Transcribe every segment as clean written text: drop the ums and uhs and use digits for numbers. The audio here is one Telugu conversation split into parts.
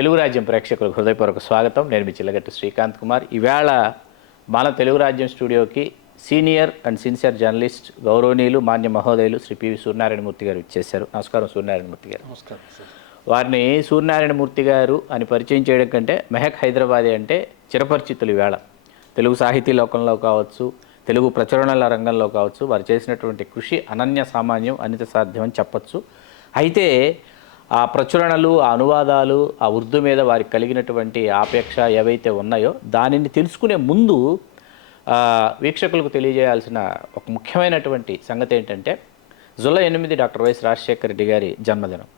తెలుగు రాజ్యం ప్రేక్షకులకు హృదయపూర్వక స్వాగతం. నేను మీ చిల్లగట్టి శ్రీకాంత్ కుమార్. ఈవేళ మన తెలుగు రాజ్యం స్టూడియోకి సీనియర్ అండ్ సిన్సియర్ జర్నలిస్ట్ గౌరవనీయులు మాన్య మహోదయులు శ్రీ పివి సూర్యనారాయణమూర్తి గారు ఇచ్చేశారు. నమస్కారం సూర్యనారాయణమూర్తి గారు. నమస్కారం సార్. వారిని సూర్యనారాయణమూర్తి గారు అని పరిచయం చేయడం కంటే మెహక్ హైదరాబాదీ అంటే చిరపరిచితులు. ఈవేళ తెలుగు సాహితీ లోకంలో కావచ్చు, తెలుగు ప్రచురణల రంగంలో కావచ్చు, వారు చేసినటువంటి కృషి అనన్య సామాన్యం, అనిత సాధ్యం అని చెప్పచ్చు. అయితే ఆ ప్రచురణలు, ఆ అనువాదాలు, ఆ ఉర్దూ మీద వారికి కలిగినటువంటి ఆపేక్ష ఏవైతే ఉన్నాయో దానిని తెలుసుకునే ముందు వీక్షకులకు తెలియజేయాల్సిన ఒక ముఖ్యమైనటువంటి సంగతి ఏంటంటే, July 8 doctor YS Rajasekhara Reddy గారి జన్మదినం.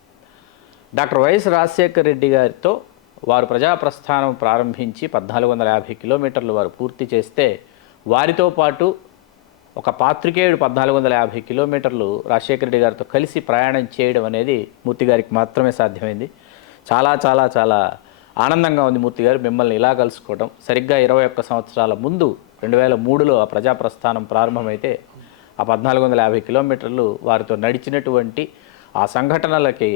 డాక్టర్ వైఎస్ రాజశేఖర రెడ్డి గారితో వారు ప్రజాప్రస్థానం ప్రారంభించి 1450 కిలోమీటర్లు వారు పూర్తి చేస్తే, వారితో పాటు ఒక పాత్రికేయుడు 1450 కిలోమీటర్లు రాజశేఖర రెడ్డి గారితో కలిసి ప్రయాణం చేయడం అనేది మూర్తి గారికి మాత్రమే సాధ్యమైంది. చాలా చాలా చాలా ఆనందంగా ఉంది మూర్తి గారు మిమ్మల్ని ఇలా కలుసుకోవడం. సరిగ్గా 21 సంవత్సరాల ముందు 2003లో ఆ ప్రజాప్రస్థానం ప్రారంభమైతే ఆ 1450 కిలోమీటర్లు వారితో నడిచినటువంటి ఆ సంఘటనలకి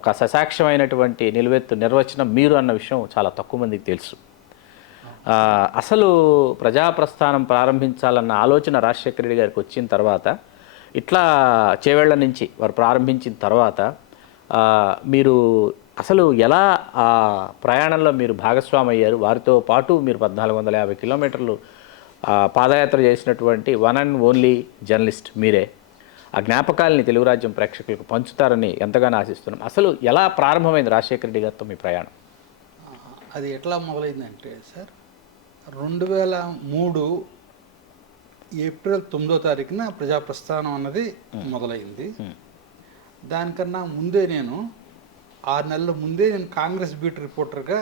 ఒక ససాక్ష్యమైనటువంటి నిలువెత్తు నిర్వచనం మీరు అన్న విషయం చాలా తక్కువ మందికి తెలుసు. అసలు ప్రజాప్రస్థానం ప్రారంభించాలన్న ఆలోచన రాజశేఖర రెడ్డి గారికి వచ్చిన తర్వాత, ఇట్లా చేవేళ్ల నుంచి వారు ప్రారంభించిన తర్వాత మీరు అసలు ఎలా ఆ ప్రయాణంలో మీరు భాగస్వామి అయ్యారు? వారితో పాటు మీరు 1450 కిలోమీటర్లు పాదయాత్ర చేసినటువంటి వన్ అండ్ ఓన్లీ జర్నలిస్ట్ మీరే. ఆ జ్ఞాపకాలని తెలుగు రాజ్యం ప్రేక్షకులకు పంచుతారని ఎంతగానో ఆశిస్తున్నాం. అసలు ఎలా ప్రారంభమైంది రాజశేఖర రెడ్డి గారితో మీ ప్రయాణం? అది ఎట్లా మొదలైందంటే సార్, 2003 ఏప్రిల్ 9వ తారీఖున ప్రజాప్రస్థానం అన్నది మొదలైంది. దానికన్నా ముందే నేను 6 నెలల ముందే నేను కాంగ్రెస్ బీట్ రిపోర్టర్గా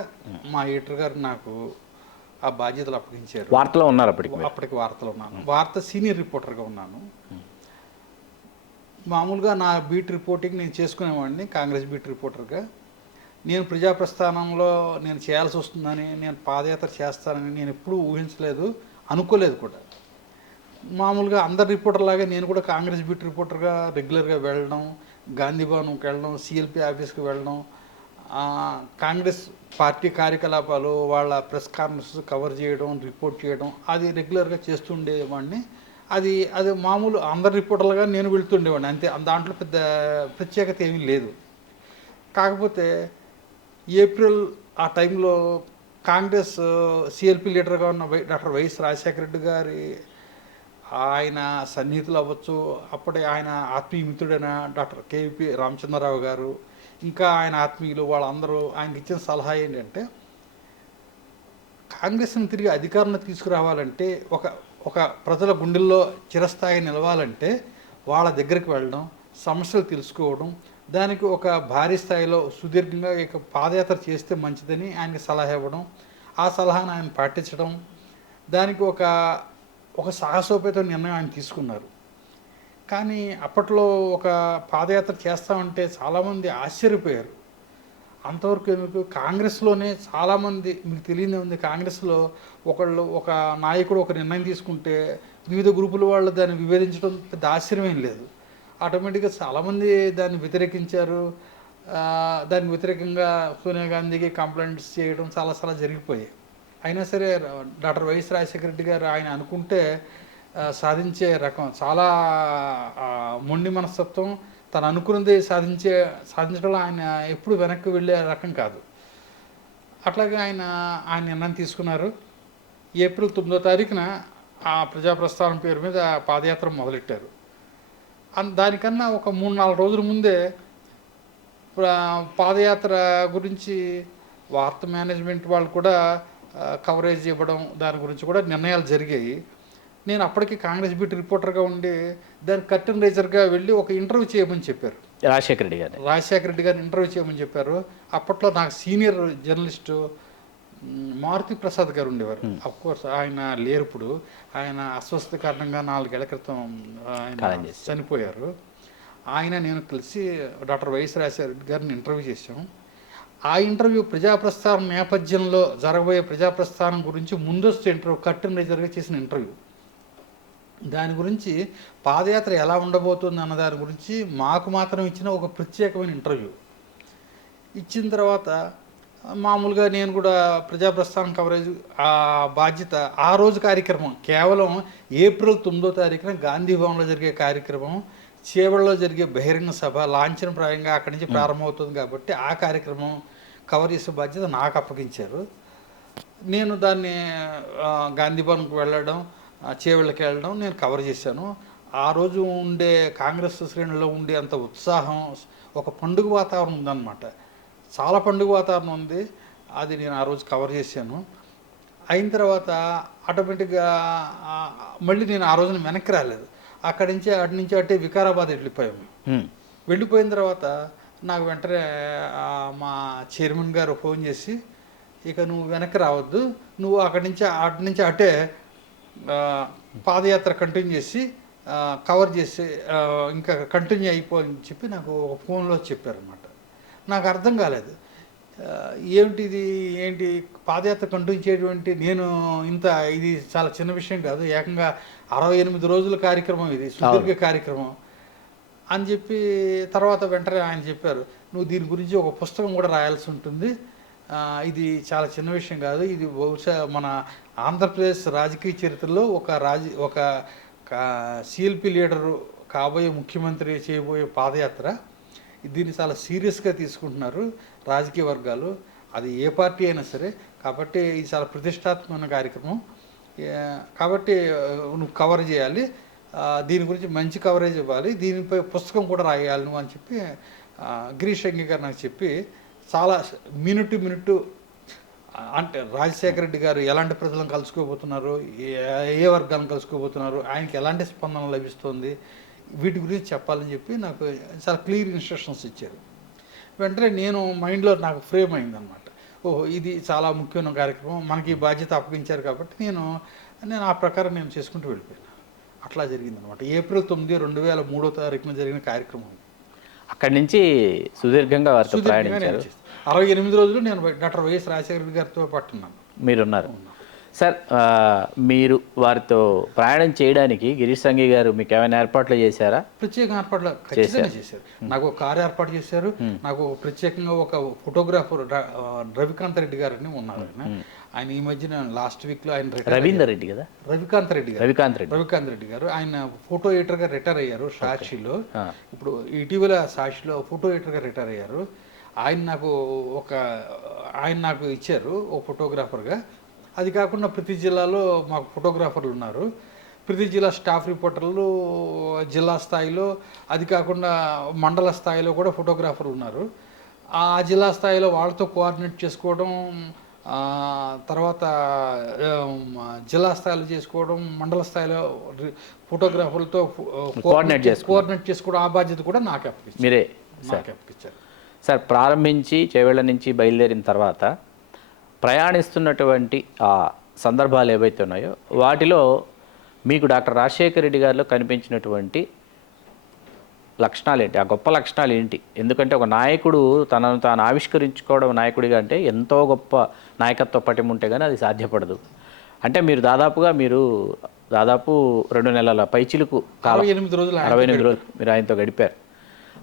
మా ఎడిటర్ గారు నాకు ఆ బాధ్యతలు అప్పగించారు. వార్తలో ఉన్నారు అప్పటికి వార్తలో ఉన్నాను. వార్త సీనియర్ రిపోర్టర్గా ఉన్నాను. మామూలుగా నా బీట్ రిపోర్టింగ్ నేను చేసుకునేవాడిని కాంగ్రెస్ బీట్ రిపోర్టర్గా. నేను ప్రజాప్రస్థానంలో నేను చేయాల్సి వస్తుందని, నేను పాదయాత్ర చేస్తానని నేను ఎప్పుడూ ఊహించలేదు, అనుకోలేదు కూడా. మామూలుగా అందరు రిపోర్టర్లాగా నేను కూడా కాంగ్రెస్ బీట్ రిపోర్టర్గా రెగ్యులర్గా వెళ్ళడం, గాంధీ భవన్కి వెళ్ళడం, సిఎల్పి ఆఫీస్కి వెళ్ళడం, కాంగ్రెస్ పార్టీ కార్యకలాపాలు, వాళ్ళ ప్రెస్ కాన్ఫరెన్స్ కవర్ చేయడం, రిపోర్ట్ చేయడం, అది రెగ్యులర్గా చేస్తుండేవాడిని. అది మామూలు అందరు రిపోర్టర్లుగా నేను వెళ్తుండేవాడిని అంతే. దాంట్లో పెద్ద ప్రత్యేకత ఏమీ లేదు. కాకపోతే ఏప్రిల్ ఆ టైంలో కాంగ్రెస్ సిఎల్పి లీడర్గా ఉన్న డాక్టర్ వైఎస్ రాజశేఖర రెడ్డి గారి ఆయన సన్నిహితులు అవ్వచ్చు, అప్పుడే ఆయన ఆత్మీయ మిత్రుడైన డాక్టర్ కేవీపీ రామచంద్రరావు గారు, ఇంకా ఆయన ఆత్మీయులు వాళ్ళందరూ ఆయనకి ఇచ్చిన సలహా ఏంటంటే, కాంగ్రెస్ని తిరిగి అధికారంలో తీసుకురావాలంటే, ఒక ప్రజల గుండెల్లో చిరస్థాయి నిలవాలంటే వాళ్ళ దగ్గరికి వెళ్ళడం, సమస్యలు తెలుసుకోవడం, దానికి ఒక భారీ స్థాయిలో సుదీర్ఘంగా ఇక పాదయాత్ర చేస్తే మంచిదని ఆయనకి సలహా ఇవ్వడం, ఆ సలహాను ఆయన పాటించడం, దానికి ఒక సాహసోపేత నిర్ణయం ఆయన తీసుకున్నారు. కానీ అప్పట్లో ఒక పాదయాత్ర చేస్తామంటే చాలామంది ఆశ్చర్యపోయారు. అంతవరకు ఎందుకు, కాంగ్రెస్లోనే చాలామంది, మీకు తెలియదే ఉంది, కాంగ్రెస్లో ఒక నాయకుడు ఒక నిర్ణయం తీసుకుంటే వివిధ గ్రూపుల వాళ్ళు దాన్ని విభేదించడం పెద్ద ఆశ్చర్యమేం లేదు. ఆటోమేటిక్గా చాలామంది దాన్ని వ్యతిరేకించారు. దానికి వ్యతిరేకంగా సోనియా గాంధీకి కంప్లైంట్స్ చేయడం చాలా జరిగిపోయాయి. అయినా సరే డాక్టర్ వైఎస్ రాజశేఖర రెడ్డి గారు ఆయన అనుకుంటే సాధించే రకం, చాలా మొండి మనస్తత్వం, తను అనుకున్నది సాధించడంలో ఆయన ఎప్పుడు వెనక్కి వెళ్ళే రకం కాదు. అట్లాగే ఆయన నిర్ణయం తీసుకున్నారు. ఏప్రిల్ 9వ తారీఖున ఆ ప్రజాప్రస్థానం పేరు మీద పాదయాత్ర మొదలెట్టారు. దానికన్నా ఒక 3-4 రోజుల ముందే పాదయాత్ర గురించి వార్తా మేనేజ్మెంట్ వాళ్ళు కూడా కవరేజ్ ఇవ్వడం, దాని గురించి కూడా నిర్ణయాలు జరిగాయి. నేను అప్పటికి కాంగ్రెస్ బీట్ రిపోర్టర్గా ఉండి దానికి కర్టెన్ రైజర్గా వెళ్ళి ఒక ఇంటర్వ్యూ చేయమని చెప్పారు. రాజశేఖర రెడ్డి గారిని ఇంటర్వ్యూ చేయమని చెప్పారు. అప్పట్లో నాకు సీనియర్ జర్నలిస్టు మారుతి ప్రసాద్ గారు ఉండేవారు. అఫ్కోర్స్ ఆయన లేరు ఇప్పుడు. ఆయన అస్వస్థ కారణంగా 4 ఏళ్ల క్రితం ఆయన చనిపోయారు. ఆయన నేను కలిసి డాక్టర్ వైఎస్ రాజశేఖర రెడ్డి గారిని ఇంటర్వ్యూ చేశాం. ఆ ఇంటర్వ్యూ ప్రజాప్రస్థానం నేపథ్యంలో జరగబోయే ప్రజాప్రస్థానం గురించి ముందస్తు ఇంటర్వ్యూ, కర్టెన్ రైజర్గా చేసిన ఇంటర్వ్యూ. దాని గురించి పాదయాత్ర ఎలా ఉండబోతుంది అన్న దాని గురించి మాకు మాత్రం ఇచ్చిన ఒక ప్రత్యేకమైన ఇంటర్వ్యూ. ఇచ్చిన తర్వాత మామూలుగా నేను కూడా ప్రజాప్రస్థానం కవరేజ్ ఆ బాధ్యత ఆ రోజు కార్యక్రమం కేవలం ఏప్రిల్ 9వ తారీఖున గాంధీ భవన్లో జరిగే కార్యక్రమం, చేవెళ్ళలో జరిగే బహిరంగ సభ లాంఛనప్రాయంగా అక్కడి నుంచి ప్రారంభమవుతుంది కాబట్టి ఆ కార్యక్రమం కవర్ చేసే బాధ్యత నాకు అప్పగించారు. నేను దాన్ని గాంధీ భవన్కి వెళ్ళడం, చేవెళ్ళకి వెళ్ళడం నేను కవర్ చేశాను. ఆ రోజు ఉండే కాంగ్రెస్ శ్రేణుల్లో ఉండే అంత ఉత్సాహం, ఒక పండుగ వాతావరణం ఉందన్నమాట. చాలా పండుగ వాతావరణం ఉంది. అది నేను ఆ రోజు కవర్ చేశాను. అయిన తర్వాత ఆటోమేటిక్గా మళ్ళీ నేను ఆ రోజున వెనక్కి రాలేదు. అటు నుంచి అటే వికారాబాద్ వెళ్ళిపోయాము. వెళ్ళిపోయిన తర్వాత నాకు వెంటనే మా చైర్మన్ గారు ఫోన్ చేసి, ఇక నువ్వు వెనక్కి రావద్దు, నువ్వు అటు నుంచి అటే పాదయాత్ర కంటిన్యూ చేసి కవర్ చేసి ఇంకా కంటిన్యూ అయిపోని చెప్పి నాకు ఒక ఫోన్లో చెప్పారనమాట. నాకు అర్థం కాలేదు, ఏంటి పాదయాత్ర కంటిన్యూ చేయటువంటి నేను ఇది చాలా చిన్న విషయం కాదు, ఏకంగా 68 రోజుల కార్యక్రమం, ఇది సుదీర్ఘ కార్యక్రమం అని చెప్పి తర్వాత వెంటనే ఆయన చెప్పారు, నువ్వు దీని గురించి ఒక పుస్తకం కూడా రాయాల్సి ఉంటుంది, ఇది చాలా చిన్న విషయం కాదు, ఇది బహుశా మన ఆంధ్రప్రదేశ్ రాజకీయ చరిత్రలో ఒక సిఎల్పి లీడరు కాబోయే ముఖ్యమంత్రి చేయబోయే పాదయాత్ర, దీన్ని చాలా సీరియస్గా తీసుకుంటున్నారు రాజకీయ వర్గాలు, అది ఏ పార్టీ అయినా సరే, కాబట్టి ఇది చాలా ప్రతిష్టాత్మకమైన కార్యక్రమం, కాబట్టి నువ్వు కవర్ చేయాలి, దీని గురించి మంచి కవరేజ్ ఇవ్వాలి, దీనిపై పుస్తకం కూడా రాయాలి నువ్వు అని చెప్పి గిరీష్ అంగి గారు నాకు చెప్పి, చాలా మినిట్ అంటే రాజశేఖర రెడ్డి గారు ఎలాంటి ప్రజలను కలుసుకోబోతున్నారు, ఏ వర్గాలను కలుసుకోబోతున్నారు, ఆయనకి ఎలాంటి స్పందన లభిస్తుంది, వీటి గురించి చెప్పాలని చెప్పి నాకు చాలా క్లియర్ ఇన్స్ట్రక్షన్స్ ఇచ్చారు. వెంటనే నేను మైండ్లో నాకు ఫ్రేమ్ అయిందనమాట, ఓహో ఇది చాలా ముఖ్యమైన కార్యక్రమం, మనకి ఈ బాధ్యత అప్పగించారు కాబట్టి నేను ఆ ప్రకారం నేను చేసుకుంటూ వెళ్ళిపోయాను. అట్లా జరిగిందనమాట. ఏప్రిల్ 9, 2003వ తారీఖున జరిగిన కార్యక్రమం. అక్కడి నుంచి సుదీర్ఘంగా వారితో ప్రయాణించారు. 68 రోజులు నేను డాక్టర్ వైఎస్ రాజశేఖర రెడ్డి గారితో పట్టున్నాను. మీరున్నారు సార్. మీరు వారితో ప్రయాణం చేయడానికి గిరీష్ సంఘి గారు మీకు ఏమైనా ఏర్పాట్లు చేశారా? ప్రత్యేక ఏర్పాట్లు ఖచ్చితంగా చేశారు. నాకు ఒక కారు ఏర్పాటు చేశారు. నాకు ప్రత్యేకంగా ఒక ఫోటోగ్రాఫర్ రవికాంత్ రెడ్డి గారని ఉన్నారు. ఆయన ఈ మధ్యన లాస్ట్ వీక్లో ఆయన రవీందర్ రెడ్డి కదా, రవికాంత్ రెడ్డి గారు ఆయన ఫోటో ఎడిటర్గా రిటైర్ అయ్యారు సాక్షిలో. ఇప్పుడు ఇటీవల సాక్షిలో ఫోటో ఎడిటర్గా రిటైర్ అయ్యారు. ఆయన నాకు ఇచ్చారు ఒక ఫోటోగ్రాఫర్గా. అది కాకుండా ప్రతి జిల్లాలో మాకు ఫోటోగ్రాఫర్లు ఉన్నారు. ప్రతి జిల్లా స్టాఫ్ రిపోర్టర్లు జిల్లా స్థాయిలో, అది కాకుండా మండల స్థాయిలో కూడా ఫోటోగ్రాఫర్లు ఉన్నారు. ఆ జిల్లా స్థాయిలో వాళ్ళతో కోఆర్డినేట్ చేసుకోవడం, తర్వాత జిల్లా స్థాయిలో చేసుకోవడం, మండల స్థాయిలో ఫోటోగ్రాఫర్లతో కోఆర్డినేట్ చేసుకోవడం, ఆ బాధ్యత కూడా నాకు అప్పగించారు. సార్, ప్రారంభించి చేవెళ్ళ నుంచి బయలుదేరిన తర్వాత ప్రయాణిస్తున్నటువంటి ఆ సందర్భాలు ఏవైతే ఉన్నాయో వాటిలో మీకు డాక్టర్ రాజశేఖర రెడ్డి గారిలో కనిపించినటువంటి లక్షణాలు ఏంటి, ఆ గొప్ప లక్షణాలు ఏంటి? ఎందుకంటే ఒక నాయకుడు తనను తాను ఆవిష్కరించుకోవడం నాయకుడిగా అంటే ఎంతో గొప్ప నాయకత్వ పటిమ ఉంటే కానీ అది సాధ్యపడదు. అంటే మీరు దాదాపు 2 నెలల పైచిలుకు 68 రోజులు మీరు ఆయనతో గడిపారు.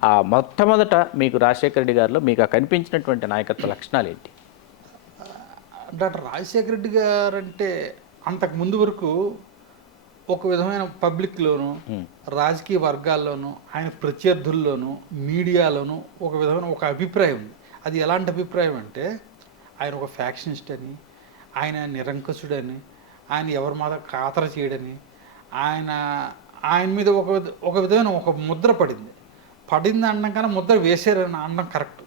ఆ మొట్టమొదట మీకు రాజశేఖర రెడ్డి గారిలో మీకు కనిపించినటువంటి నాయకత్వ లక్షణాలు ఏంటి? డాక్టర్ రాజశేఖర రెడ్డి గారు అంటే అంతకు ముందు వరకు ఒక విధమైన పబ్లిక్లోను, రాజకీయ వర్గాల్లోనూ, ఆయన ప్రత్యర్థుల్లోనూ, మీడియాలోనూ ఒక విధమైన ఒక అభిప్రాయం ఉంది. అది ఎలాంటి అభిప్రాయం అంటే ఆయన ఒక ఫ్యాక్షనిస్ట్ అని, ఆయన నిరంకుశుడని, ఆయన ఎవరి మీద ఖాతర చేయడని, ఆయన మీద ఒక విధమైన ఒక ముద్ర పడింది అనడం కన్నా ముద్ర వేసారని అనడం కరెక్ట్.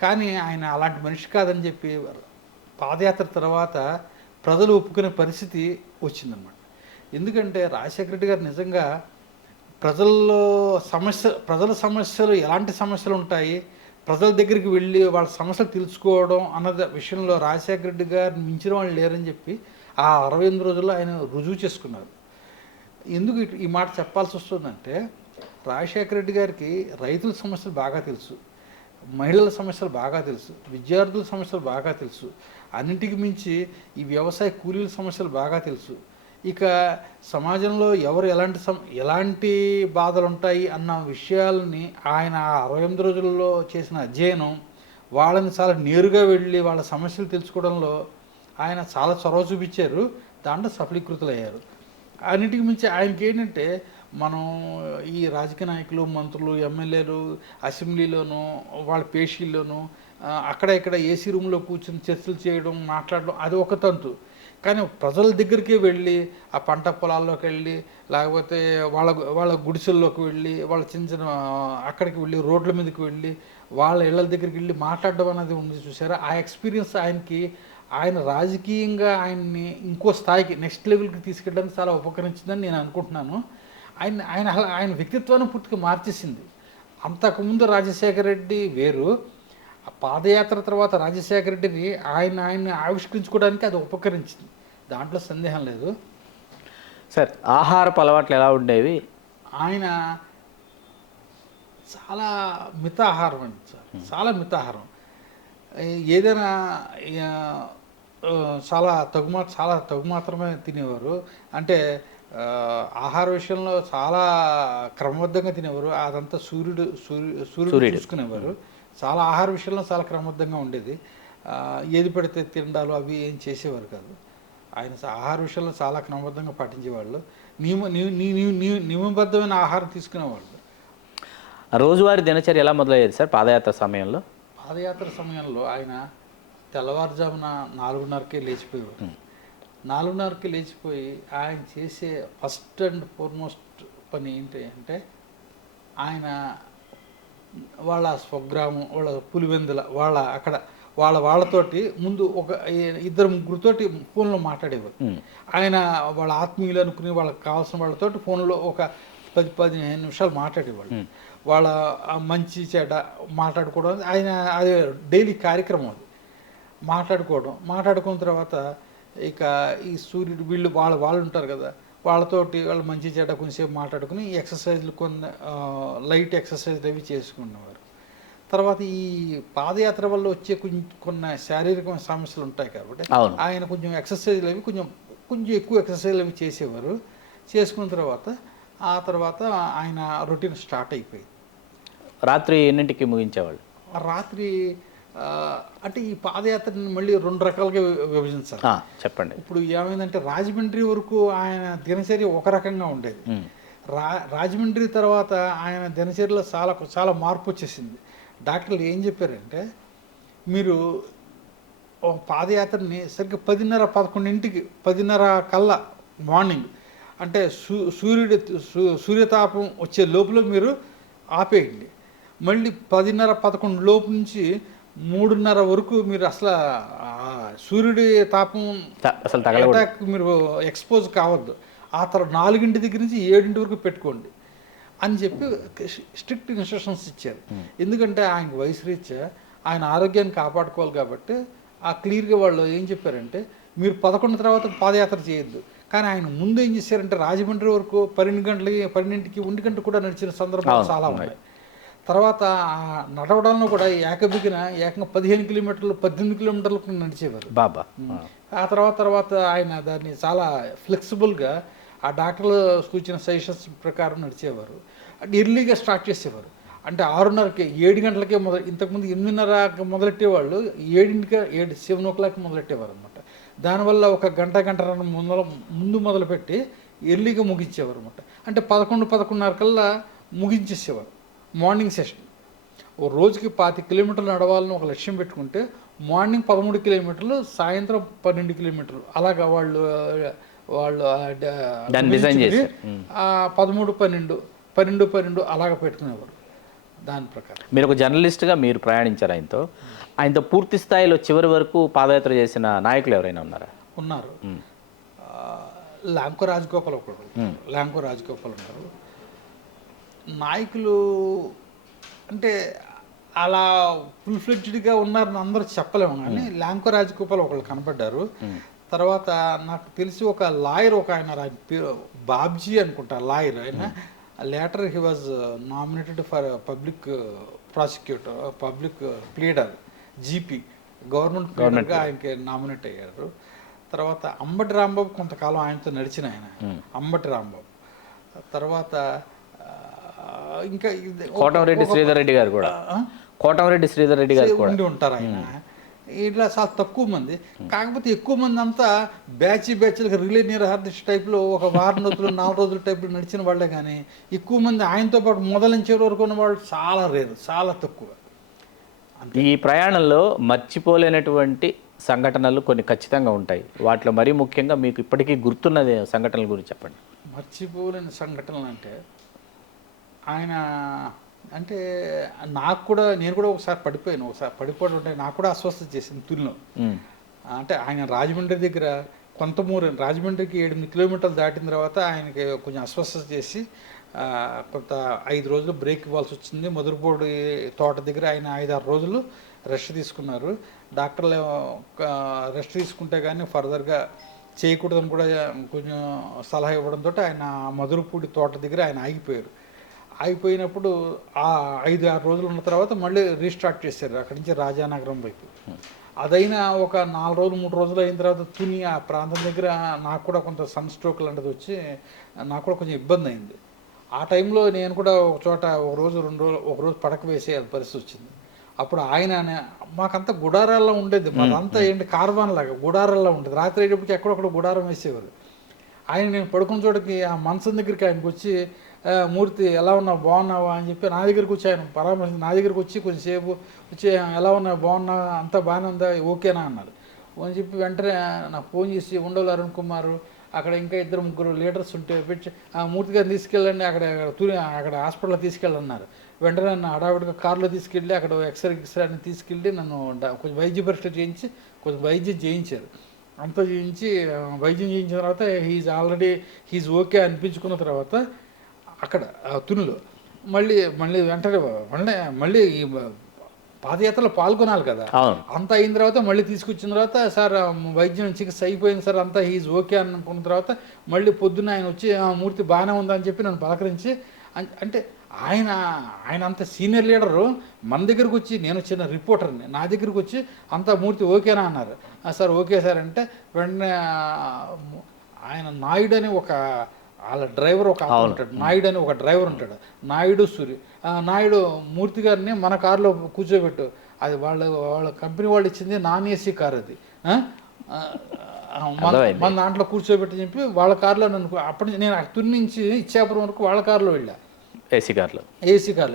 కానీ ఆయన అలాంటి మనిషి కాదని చెప్పి పాదయాత్ర తర్వాత ప్రజలు ఒప్పుకునే పరిస్థితి వచ్చిందన్నమాట. ఎందుకంటే రాజశేఖర రెడ్డి గారు నిజంగా ప్రజల సమస్యలు ఎలాంటి సమస్యలు ఉంటాయి, ప్రజల దగ్గరికి వెళ్ళి వాళ్ళ సమస్యలు తెలుసుకోవడం అన్నది విషయంలో రాజశేఖర రెడ్డి గారిని మించిన వాళ్ళు లేరని చెప్పి ఆ 68 రోజుల్లో ఆయన రుజువు చేసుకున్నారు. ఎందుకు ఈ మాట చెప్పాల్సి వస్తుందంటే రాజశేఖర రెడ్డి గారికి రైతుల సమస్యలు బాగా తెలుసు, మహిళల సమస్యలు బాగా తెలుసు, విద్యార్థుల సమస్యలు బాగా తెలుసు, అన్నింటికి మించి ఈ వ్యవసాయ కూలీల సమస్యలు బాగా తెలుసు. ఇక సమాజంలో ఎవరు ఎలాంటి బాధలు ఉంటాయి అన్న విషయాలని ఆయన 68 రోజుల్లో చేసిన అధ్యయనం వాళ్ళని చాలా నేరుగా వెళ్ళి వాళ్ళ సమస్యలు తెలుసుకోవడంలో ఆయన చాలా చొరవ చూపించారు. దాంట్లో సఫలీకృతులయ్యారు. అన్నిటికి మించి ఆయనకి ఏంటంటే మనం ఈ రాజకీయ నాయకులు, మంత్రులు, ఎమ్మెల్యేలు అసెంబ్లీలోనూ వాళ్ళ పేషీల్లోనూ అక్కడ ఇక్కడ ఏసీ రూమ్లో కూర్చొని చర్చలు చేయడం, మాట్లాడడం అది ఒక తంతు. కానీ ప్రజల దగ్గరికి వెళ్ళి ఆ పంట పొలాల్లోకి వెళ్ళి, లేకపోతే వాళ్ళ వాళ్ళ గుడిసెల్లోకి వెళ్ళి, వాళ్ళ చిన్న చిన్న అక్కడికి వెళ్ళి, రోడ్ల మీదకి వెళ్ళి, వాళ్ళ ఇళ్ళ దగ్గరికి వెళ్ళి మాట్లాడడం అనేది ఉంది చూసారా. ఆ ఎక్స్పీరియన్స్ ఆయనకి, ఆయన రాజకీయంగా ఆయన్ని ఇంకో స్థాయికి నెక్స్ట్ లెవెల్కి తీసుకెళ్ళడానికి చాలా ఉపకరించిందని నేను అనుకుంటున్నాను. ఆయన ఆయన ఆయన వ్యక్తిత్వాన్ని పూర్తిగా మార్చేసింది. అంతకుముందు రాజశేఖర రెడ్డి వేరు, ఆ పాదయాత్ర తర్వాత రాజశేఖర రెడ్డిని ఆయన్ని ఆవిష్కరించుకోవడానికి అది ఉపకరించింది, దాంట్లో సందేహం లేదు. సార్ ఆహారపు అలవాట్లు ఎలా ఉండేవి? ఆయన చాలా మితాహారం అండి సార్, చాలా మితాహారం. ఏదైనా చాలా తగు మాత్రమే తినేవారు. అంటే ఆహార విషయంలో చాలా క్రమబద్ధంగా తినేవారు. అదంతా సూర్యుడు చూసుకునేవారు. చాలా ఆహార విషయంలో చాలా క్రమబద్ధంగా ఉండేది. ఏది పడితే తినడాలు అవి ఏం చేసేవారు కాదు. ఆయన ఆహార విషయంలో చాలా క్రమబద్ధంగా పాటించేవాళ్ళు. నియమబద్ధమైన ఆహారం తీసుకునేవాళ్ళు. రోజువారీ దినచర్య ఎలా మొదలయ్యేది సార్ పాదయాత్ర సమయంలో? పాదయాత్ర సమయంలో ఆయన తెల్లవారుజామున 4:30కే లేచిపోయేవారు. 4:30కి లేచిపోయి ఆయన చేసే ఫస్ట్ అండ్ ఫార్మోస్ట్ పని ఏంటి అంటే, ఆయన వాళ్ళ స్వగ్రామం, వాళ్ళ పులివెందుల వాళ్ళతోటి ముందు ఒక 2-3తోటి ఫోన్లో మాట్లాడేవారు. ఆయన వాళ్ళ ఆత్మీయులు అనుకుని వాళ్ళకి కావాల్సిన వాళ్ళతోటి ఫోన్లో ఒక 10-15 నిమిషాలు మాట్లాడేవాళ్ళు. వాళ్ళ మంచి చెడ్డ మాట్లాడుకోవడం ఆయన అది డైలీ కార్యక్రమం. అది మాట్లాడుకున్న తర్వాత ఇక ఈ సూర్యుడు వీళ్ళు వాళ్ళు ఉంటారు కదా, వాళ్ళతోటి వాళ్ళు మంచి చెడ్డ కొంచెంసేపు మాట్లాడుకుని ఎక్సర్సైజ్లు లైట్ ఎక్సర్సైజ్లు అవి చేసుకునేవారు. తర్వాత ఈ పాదయాత్ర వల్ల వచ్చే కొన్ని శారీరక సమస్యలు ఉంటాయి కాబట్టి ఆయన కొంచెం ఎక్సర్సైజ్లు అవి కొంచెం ఎక్కువ ఎక్సర్సైజ్లు అవి చేసేవారు. చేసుకున్న తర్వాత ఆయన రొటీన్ స్టార్ట్ అయిపోయింది. రాత్రి ఎన్నింటికి ముగించేవాళ్ళు? రాత్రి అంటే ఈ పాదయాత్రని మళ్ళీ 2 రకాలుగా విభజించాలి. చెప్పండి. ఇప్పుడు ఏమైందంటే రాజమండ్రి వరకు ఆయన దినచర్య ఒక రకంగా ఉండేది. రాజమండ్రి తర్వాత ఆయన దినచర్యలో చాలా మార్పు వచ్చేసింది. డాక్టర్లు ఏం చెప్పారంటే, మీరు పాదయాత్రని సరిగ్గా 10:30 కల్లా మార్నింగ్ అంటే సూర్యతాపం వచ్చే లోపల మీరు ఆపేయండి. మళ్ళీ 10:30-11 లోపు నుంచి 3:30 వరకు మీరు అసలు సూర్యుడి తాపం అటాక్ మీరు ఎక్స్పోజ్ కావద్దు. ఆ తర్వాత 4 దగ్గర నుంచి 7 వరకు పెట్టుకోండి అని చెప్పి స్ట్రిక్ట్ ఇన్స్ట్రక్షన్స్ ఇచ్చారు. ఎందుకంటే ఆయనకు వయసు రీత్యా ఆయన ఆరోగ్యాన్ని కాపాడుకోవాలి కాబట్టి క్లియర్గా వాళ్ళు ఏం చెప్పారంటే, మీరు 11 తర్వాత పాదయాత్ర చేయొద్దు. కానీ ఆయన ముందు ఏం చేశారంటే, రాజమండ్రి వరకు 12కి 1 గంట కూడా నడిచిన సందర్భాలు చాలా ఉన్నాయి. తర్వాత నడవడంలో కూడా ఏకంగా 15 కిలోమీటర్లు 18 కిలోమీటర్లకు నడిచేవారు బాబా. ఆ తర్వాత ఆయన దాన్ని చాలా ఫ్లెక్సిబుల్గా ఆ డాక్టర్లు సూచన సజెషన్స్ ప్రకారం నడిచేవారు. ఎర్లీగా స్టార్ట్ చేసేవారు. అంటే 6:30కి 7 గంటలకే ఇంతకుముందు 8:30కి మొదలెట్టేవాళ్ళు 7 o'clock మొదలెట్టేవారు అనమాట. దానివల్ల ఒక గంటన్నర ముందు మొదలుపెట్టి ఎర్లీగా ముగించేవారు అనమాట. అంటే 11-11:30 కల్లా ముగించేసేవారు మార్నింగ్ సెషన్. ఓ రోజుకి 25 కిలోమీటర్లు నడవాలని ఒక లక్ష్యం పెట్టుకుంటే మార్నింగ్ 13 కిలోమీటర్లు, సాయంత్రం 12 కిలోమీటర్లు అలాగా వాళ్ళు 13-12 అలాగ పెట్టుకునేవారు. దాని ప్రకారం మీరు ఒక జర్నలిస్ట్గా మీరు ప్రయాణించారు ఆయనతో పూర్తి స్థాయిలో చివరి వరకు పాదయాత్ర చేసిన నాయకులు ఎవరైనా ఉన్నారు. ల్యాంకో రాజగోపాల్ ఉన్నారు. నాయకులు అంటే అలా ఫుల్ ఫ్లెడ్జ్డ్గా ఉన్నారని అందరూ చెప్పలేము, కానీ ల్యాంకో రాజగోపాల్ ఒకళ్ళు కనపడ్డారు. తర్వాత నాకు తెలిసి ఒక లాయర్ ఆయన బాబ్జీ అనుకుంటా లాయర్, ఆయన later he was nominated for public prosecutor, public pleader, GP, government ప్లీడర్గా ఆయనకి నామినేట్ అయ్యారు. తర్వాత అంబటి రాంబాబు కొంతకాలం ఆయనతో నడిచిన అంబటి రాంబాబు. తర్వాత ఇంకా కోటమిరెడ్డి శ్రీధర్ రెడ్డి గారు కూడా కోటమిరెడ్డి శ్రీధర్ రెడ్డి గారు కూడా ఉండి ఉంటారు ఆయన. ఇట్లా చాలా తక్కువ మంది, కాకపోతే ఎక్కువ మంది అంతా బ్యాచ్లుగా రిలే నిరాహార్దిష్ట టైప్లో ఒక వారం రోజులు 4 రోజుల టైప్లో నడిచిన వాళ్ళే, కానీ ఎక్కువ మంది ఆయనతో పాటు మొదలంచే వరకు ఉన్న వాళ్ళు చాలా రేరు, చాలా తక్కువ. ఈ ప్రయాణంలో మర్చిపోలేనటువంటి సంఘటనలు కొన్ని ఖచ్చితంగా ఉంటాయి. వాటిలో మరీ ముఖ్యంగా మీకు ఇప్పటికీ గుర్తున్నది సంఘటనల గురించి చెప్పండి. మర్చిపోలేని సంఘటనలు అంటే ఆయన అంటే నాకు కూడా, నేను కూడా ఒకసారి పడిపోయాను. ఒకసారి పడిపోవడం అంటే నాకు కూడా అస్వస్థత చేసింది తుల్లో. అంటే ఆయన రాజమండ్రి దగ్గర కొంతమూరు, రాజమండ్రికి 8 కిలోమీటర్లు దాటిన తర్వాత ఆయనకి కొంచెం అస్వస్థత చేసి కొంత 5 రోజులు బ్రేక్ ఇవ్వాల్సి వచ్చింది. మధురపూడి తోట దగ్గర ఆయన 5-6 రోజులు రెస్ట్ తీసుకున్నారు. డాక్టర్లు రెస్ట్ తీసుకుంటే కానీ ఫర్దర్గా చేయకూడదని కూడా కొంచెం సలహా ఇవ్వడంతో ఆయన మధురపూడి తోట దగ్గర ఆయన ఆగిపోయారు. ఆగిపోయినప్పుడు ఆ 5-6 రోజులు ఉన్న తర్వాత మళ్ళీ రీస్టార్ట్ చేశారు అక్కడి నుంచి రాజానగరం వైపు. అదైనా ఒక 4 రోజులు 3 రోజులు అయిన తర్వాత తుని ఆ ప్రాంతం దగ్గర నాకు కూడా కొంత సన్ స్ట్రోక్ లాంటిది వచ్చి నాకు కూడా కొంచెం ఇబ్బంది అయింది. ఆ టైంలో నేను కూడా ఒక చోట ఒక రోజు పడక వేసే పరిస్థితి వచ్చింది. అప్పుడు ఆయన మాకంతా గుడారాల్లో ఉండేది, మాదంతా ఏంటి కార్వాన్ లాగా గుడారాల్లో ఉండేది. రాత్రి అయ్యేటప్పటికి ఎక్కడొక్కడ గుడారం వేసేవారు. ఆయన నేను పడుకున్న చోటకి ఆ మంచం దగ్గరికి ఆయనకు వచ్చి, మూర్తి ఎలా ఉన్నావు, బాగున్నావా అని చెప్పి నా దగ్గరికి వచ్చి ఆయన పరామర్శించి నా దగ్గరికి వచ్చి కొంచెంసేపు వచ్చి ఎలా ఉన్నావు, బాగున్నా, అంతా బాగానే ఉందా, ఓకేనా అన్నారు. అని చెప్పి వెంటనే నాకు ఫోన్ చేసి ఉండవల్లి అరుణ్ కుమార్ అక్కడ ఇంకా 2-3 లీడర్స్ ఉంటే పెట్టి మూర్తి గారిని తీసుకెళ్ళండి అక్కడ హాస్పిటల్లో తీసుకెళ్ళన్నారు. వెంటనే నన్ను హడావిడిగా కారులో తీసుకెళ్ళి అక్కడ ఎక్స్రే అని తీసుకెళ్ళి నన్ను కొంచెం వైద్య పరీక్ష చేయించి కొంచెం వైద్యం చేయించారు. అంతా చేయించి వైద్యం చేయించిన తర్వాత హీజ్ ఓకే అనిపించుకున్న తర్వాత అక్కడ తునిలో మళ్ళీ వెంటనే మళ్ళీ ఈ పాదయాత్రలో పాల్గొనాలి కదా. అంతా అయిన తర్వాత మళ్ళీ తీసుకొచ్చిన తర్వాత సార్ వైద్యం చికిత్స అయిపోయింది సార్, అంతా హీజ్ ఓకే అనుకున్న తర్వాత మళ్ళీ పొద్దున్న ఆయన వచ్చి మూర్తి బాగానే ఉందని చెప్పి నన్ను పలకరించి, అంటే ఆయన అంత సీనియర్ లీడరు మన దగ్గరకు వచ్చి, నేను చిన్న రిపోర్టర్ని, నా దగ్గరకు వచ్చి అంతా మూర్తి ఓకేనా అన్నారు. సార్ ఓకే సార్ అంటే వెంటనే ఆయన నాయుడు అని ఒక వాళ్ళ డ్రైవర్ ఒక ఉంటాడు, నాయుడు అని ఒక డ్రైవర్ ఉంటాడు, నాయుడు సూరి. నాయుడు మూర్తి గారిని మన కారులో కూర్చోబెట్టు, అది వాళ్ళ కంపెనీ వాళ్ళు ఇచ్చింది నాన్ ఏసీ కార్, అది మన దాంట్లో కూర్చోబెట్టి చెప్పి వాళ్ళ కారులో నన్ను అప్పటి నుంచి నేను తుని నుంచి ఇచ్చాపురం వరకు వాళ్ళ కారులో వెళ్ళా, ఏసీ కార్లో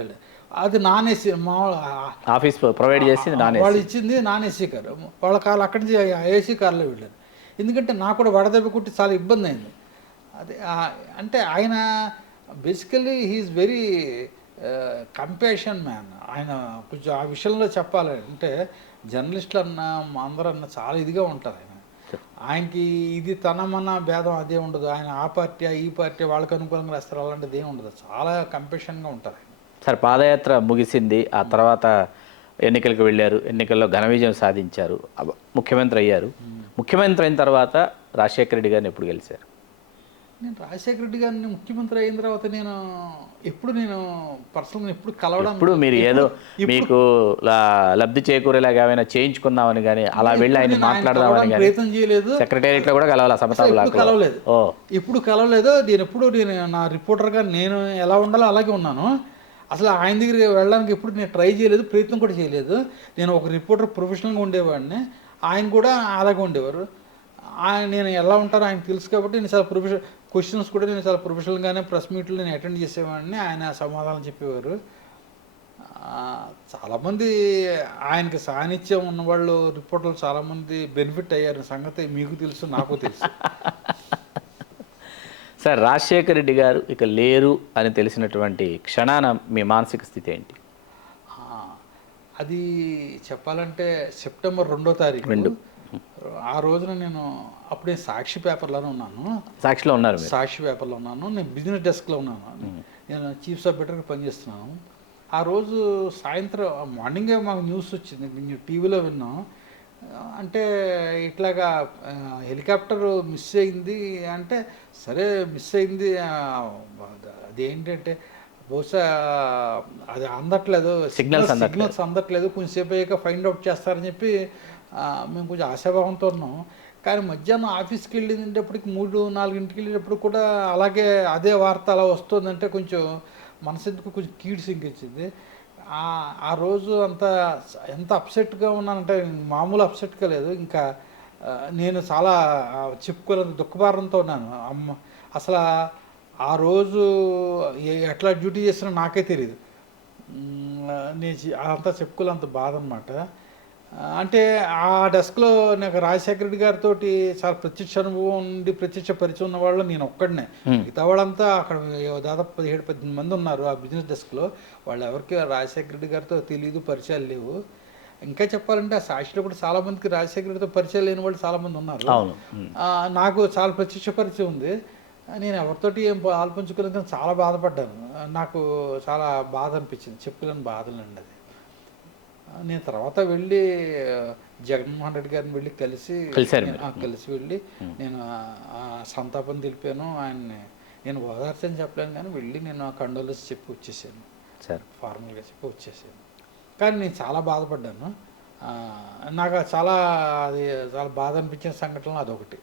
వెళ్ళా. అది నాన్ ఏసీ మామూలు ఆఫీస్ ప్రొవైడ్ చేసింది, వాళ్ళు ఇచ్చింది నాన్ ఏసీ కార్. వాళ్ళ కార్లో అక్కడి నుంచి ఏసీ కార్లో వెళ్ళాను. ఎందుకంటే నాకు కూడా వడదెబ్బ కొట్టి చాలా ఇబ్బంది అయింది. అదే అంటే ఆయన basically he is very compassion man. ఆయన కొంచెం ఆ విషయంలో చెప్పాలంటే జర్నలిస్టులు అందరన్నా చాలా ఇదిగా ఉంటారు. ఆయనకి ఇది తనమన్న భేదం అదే ఉండదు. ఆయన ఆ పార్టీ ఈ పార్టీ వాళ్ళకి అనుకూలంగా రాస్తారు అలాంటిది ఏమి ఉండదు. చాలా కంపాషన్గా ఉంటారు ఆయన. సార్ పాదయాత్ర ముగిసింది, ఆ తర్వాత ఎన్నికలకు వెళ్ళారు, ఎన్నికల్లో ఘన విజయం సాధించారు, ముఖ్యమంత్రి అయ్యారు. ముఖ్యమంత్రి అయిన తర్వాత రాజశేఖర రెడ్డి గారిని ఎప్పుడు గెలిచారు? నేను రాజశేఖర రెడ్డి గారిని ముఖ్యమంత్రి అయిన తర్వాత నేను పర్సనల్గా ఎప్పుడు కలవడం, ఇప్పుడు మీరు ఏదో మీకు లబ్ధి చేకూరేలాగా ఏమైనా చేయించుకుందామని కానీ అలా వెళ్ళి ఆయన మాట్లాడదామని కానీ ప్రయత్నం చేయలేదు. సెక్రటేరియట్లో కూడా కలవలేదు. ఎప్పుడు కలవలేదు. నేను నా రిపోర్టర్గా నేను ఎలా ఉండాలో అలాగే ఉన్నాను. అసలు ఆయన దగ్గరికి వెళ్ళడానికి ఎప్పుడు నేను ట్రై చేయలేదు, ప్రయత్నం కూడా చేయలేదు. నేను ఒక రిపోర్టర్ ప్రొఫెషనల్గా ఉండేవాడిని, ఆయన కూడా అలాగే ఉండేవారు. నేను ఎలా ఉంటారో ఆయన తెలుసు కాబట్టి నేను చాలా క్వశ్చన్స్ కూడా నేను చాలా ప్రొఫెషనల్గానే ప్రెస్ మీట్లు నేను అటెండ్ చేసేవాడిని. ఆయన సమాధానం చెప్పేవారు. చాలామంది ఆయనకి సాన్నిధ్యం ఉన్నవాళ్ళు రిపోర్టర్లు చాలామంది బెనిఫిట్ అయ్యారు సంగతి మీకు తెలుసు, నాకు తెలుసు. సార్ రాజశేఖర రెడ్డి గారు ఇక లేరు అని తెలిసినటువంటి క్షణాన మీ మానసిక స్థితి ఏంటి? అది చెప్పాలంటే సెప్టెంబర్ 2వ తారీఖు. ఆ రోజున నేను అప్పుడే సాక్షి పేపర్లోనే ఉన్నాను. సాక్షిలో ఉన్నారు? సాక్షి పేపర్లో ఉన్నాను. నేను బిజినెస్ డెస్క్లో ఉన్నాను. నేను చీఫ్ సబ్ ఎడిటర్గా పనిచేస్తున్నాను. ఆ రోజు సాయంత్రం మార్నింగే మాకు న్యూస్ వచ్చింది, మేము టీవీలో విన్నాం. అంటే ఇట్లాగా హెలికాప్టర్ మిస్ అయింది అంటే, సరే మిస్ అయింది, అదేంటంటే బహుశా అది అందట్లేదు, సిగ్నల్స్ అందట్లేదు, కొంచెంసేపు అయ్యాక ఫైండ్ అవుట్ చేస్తారని చెప్పి మేము కొంచెం ఆశాభావంతో ఉన్నాం. కానీ మధ్యాహ్నం ఆఫీస్కి వెళ్ళేటప్పటికి 3-4 వెళ్ళేటప్పుడు కూడా అలాగే అదే వార్త అలా వస్తుందంటే కొంచెం మనసెందుకు కొంచెం కీడు సింకిచ్చింది. ఆ రోజు అంతా ఎంత అప్సెట్గా ఉన్నానంటే మామూలు అప్సెట్గా లేదు. ఇంకా నేను చాలా చెప్పుకోలేని దుఃఖభారంతో ఉన్నాను. అసలు ఆ రోజు ఎట్లా డ్యూటీ చేసినా నాకే తెలియదు. నేను అంతా చెప్పుకోలేంత బాధ అనమాట. అంటే ఆ డెస్క్‌లో నాకు రాజశేఖర రెడ్డి గారితోటి చాలా ప్రత్యక్ష అనుభవం ఉండి, ప్రత్యక్ష పరిచయం ఉన్న వాళ్ళు నేను ఒక్కడినే. హ్మ్. మిగతా వాళ్ళంతా అక్కడ దాదాపు 17, 18 మంది ఉన్నారు ఆ బిజినెస్ డెస్క్‌లో. వాళ్ళెవరికీ రాజశేఖర రెడ్డి గారితో తెలీదు, పరిచయాలు లేవు. ఇంకా చెప్పాలంటే ఆ సాక్షిలో కూడా చాలామందికి రాజశేఖర రెడ్డితో పరిచయాలు లేని వాళ్ళు చాలామంది ఉన్నారు. అవును. హ్మ్. నాకు చాలా ప్రత్యక్ష పరిచయం ఉంది. నేను ఎవరితోటి ఏం పాలుపంచుకోలేక చాలా బాధపడ్డాను. నాకు చాలా బాధ అనిపించింది. చెప్పుకోలేని బాధలండి అది. నేను తర్వాత వెళ్ళి జగన్మోహన్ రెడ్డి గారిని వెళ్ళి కలిసారు మీరు. కలిసి వెళ్ళి నేను సంతాపం తెలిపాను. ఆయన్ని నేను ఓదార్చని చెప్పలేను కానీ వెళ్ళి నేను కండోలెన్స్ చెప్పి వచ్చేసాను. సార్ ఫార్మల్గా చెప్పి వచ్చేసాను. కానీ నేను చాలా బాధపడ్డాను. నాకు చాలా అది చాలా బాధ అనిపించిన సంఘటనలు అదొకటి.